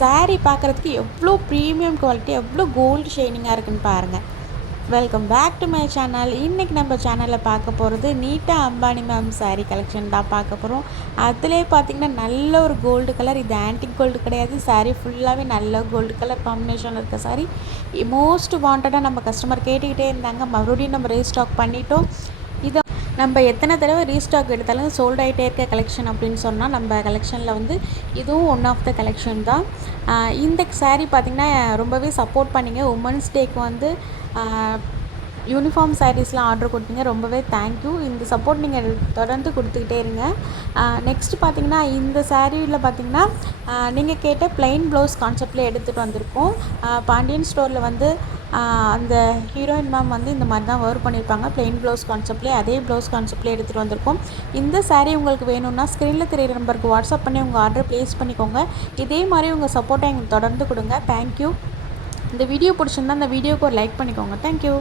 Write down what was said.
சாரீ பார்க்குறதுக்கு எவ்வளோ premium quality, எவ்வளோ கோல்டு ஷைனிங்காக இருக்குன்னு பாருங்கள். Welcome back to my channel. இன்றைக்கி நம்ம சேனலில் பார்க்க போகிறது நீட்டா அம்பானி மேம் சாரீ கலெக்ஷன் தான் பார்க்க போகிறோம். அதிலே பார்த்திங்கன்னா நல்ல ஒரு கோல்டு கலர், இது ஆன்டிக் கோல்டு கிடையாது, சாரீ ஃபுல்லாகவே நல்ல கோல்டு கலர் காம்பினேஷனில் இருக்க சாரீ. மோஸ்ட் வாண்டடாக நம்ம கஸ்டமர் கேட்டுக்கிட்டே இருந்தாங்க, மறுபடியும் நம்ம ரீஸ்டாக் பண்ணிட்டோம். இதை நம்ம எத்தனை தடவை ரீஸ்டாக் எடுத்தாலும் சோல்ட் ஆகிட்டே இருக்க கலெக்ஷன் அப்படின்னு சொன்னால் நம்ம கலெக்ஷனில் வந்து இதுவும் ஒன் ஆஃப் த கலெக்ஷன் தான். இந்த சாரீ பார்த்திங்கன்னா ரொம்பவே சப்போர்ட் பண்ணிங்க. உமன்ஸ் டேக்கு வந்து யூனிஃபார்ம் சாரீஸ்லாம் ஆர்டர் கொடுத்தீங்க, ரொம்பவே தேங்க்யூ. இந்த சப்போர்ட் நீங்கள் தொடர்ந்து கொடுத்துக்கிட்டே இருங்க. நெக்ஸ்ட்டு பார்த்திங்கன்னா இந்த சாரியில் பார்த்திங்கன்னா நீங்கள் கேட்ட ப்ளைன் ப்ளவுஸ் கான்செப்டில் எடுத்துகிட்டு வந்திருக்கோம். பாண்டியன் ஸ்டோரில் வந்து அந்த ஹீரோயின் மேம் வந்து இந்த மாதிரி தான் ஒர்க் பண்ணியிருப்பாங்க. ப்ளைன் ப்ளவுஸ் கான்செப்ட்லேயே அதே ப்ளவுஸ் கான்செப்ட்லேயே எடுத்துகிட்டு வந்திருக்கோம். இந்த சாரீ உங்களுக்கு வேணும்னா ஸ்க்ரீனில் தெரியிற நம்பருக்கு வாட்ஸ்அப் பண்ணி உங்கள் ஆர்டர் ப்ளேஸ் பண்ணிக்கோங்க. இதே மாதிரி உங்கள் சப்போர்ட்டை எங்களுக்கு தொடர்ந்து கொடுங்க. தேங்க்யூ. இந்த வீடியோ பிடிச்சிருந்தா இந்த வீடியோக்கு ஒரு லைக் பண்ணிக்கோங்க. தேங்க்யூ.